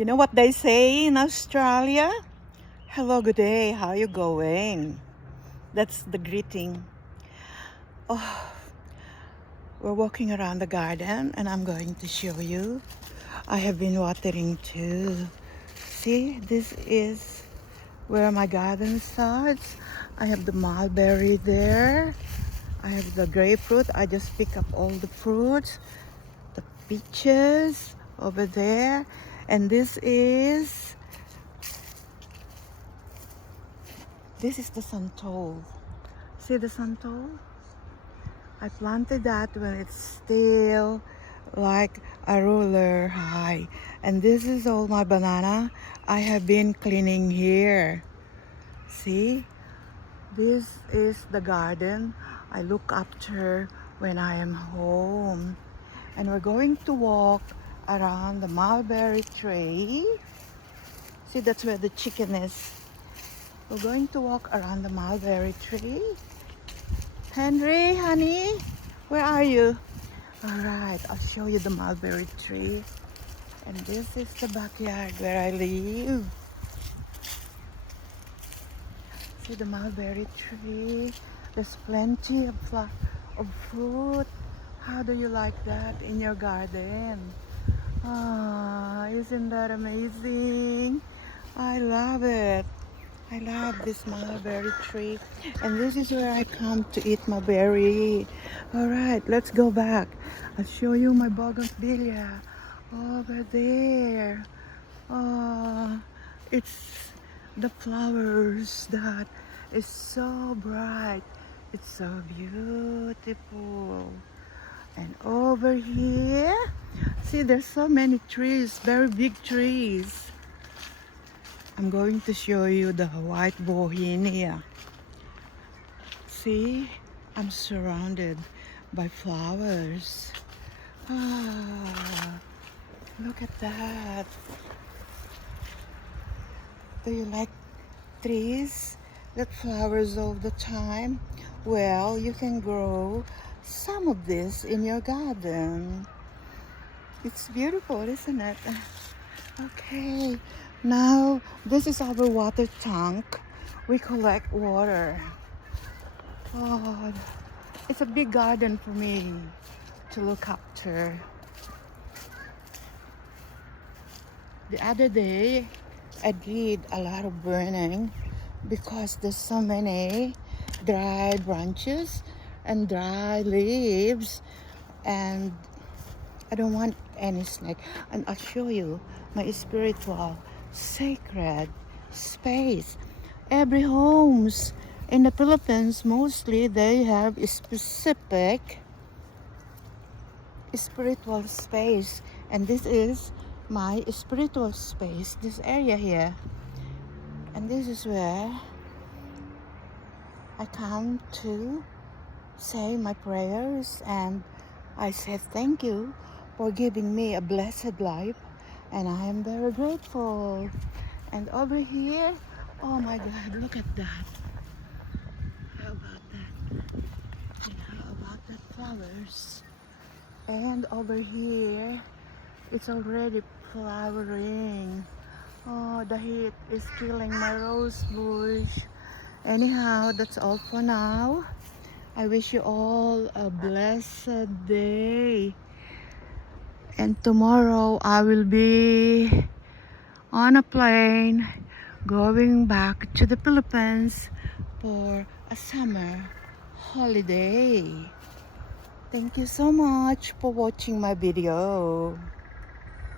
You know what they say in Australia? Hello, good day, how you going? That's the greeting. Oh, we're walking around the garden and I'm going to show you. I have been watering too. See, this is where my garden starts. I have the mulberry there. I have the grapefruit. I just pick up all the fruits. The peaches over there. And this is the santal. See the santal? I planted that when it's still like a ruler high. And this is all my banana. I have been cleaning here. See? This is the garden I look after when I am home. And we're going to walk around the mulberry tree. See, that's where the chicken is. We're going to walk around the mulberry tree. Henry, honey, where are you? All right, I'll show you the mulberry tree. And this is the backyard where I live. See the mulberry tree? There's plenty of fruit. How do you like that in your garden? Ah, isn't that amazing? I love it. I love this mulberry tree. And this is where I come to eat my berry. All right, let's go back. I'll show you my bougainvillea over there. Oh, it's the flowers that is so bright. It's so beautiful. And over here, see, there's so many trees, very big trees. I'm going to show you the white bauhinia. See, I'm surrounded by flowers. Ah, look at that. Do you like trees that flowers all the time? Well, you can grow some of this in your garden. It's beautiful, isn't it? Okay, now this is our water tank. We collect water. Oh, it's a big garden for me to look after. The other day, I did a lot of burning because there's so many dry branches and dry leaves, and I don't want any snake. And I'll show you my spiritual sacred space. Every homes in the Philippines, mostly they have a specific spiritual space, and this is my spiritual space, this area here. And this is where I come to say my prayers, and I say thank you for giving me a blessed life, and I am very grateful. And over here, oh my God, look at that. How about that? And how about the flowers? And over here, it's already flowering. Oh, the heat is killing my rose bush. Anyhow, that's all for now. I wish you all a blessed day. And tomorrow I will be on a plane going back to the Philippines for a summer holiday. Thank you so much for watching my video.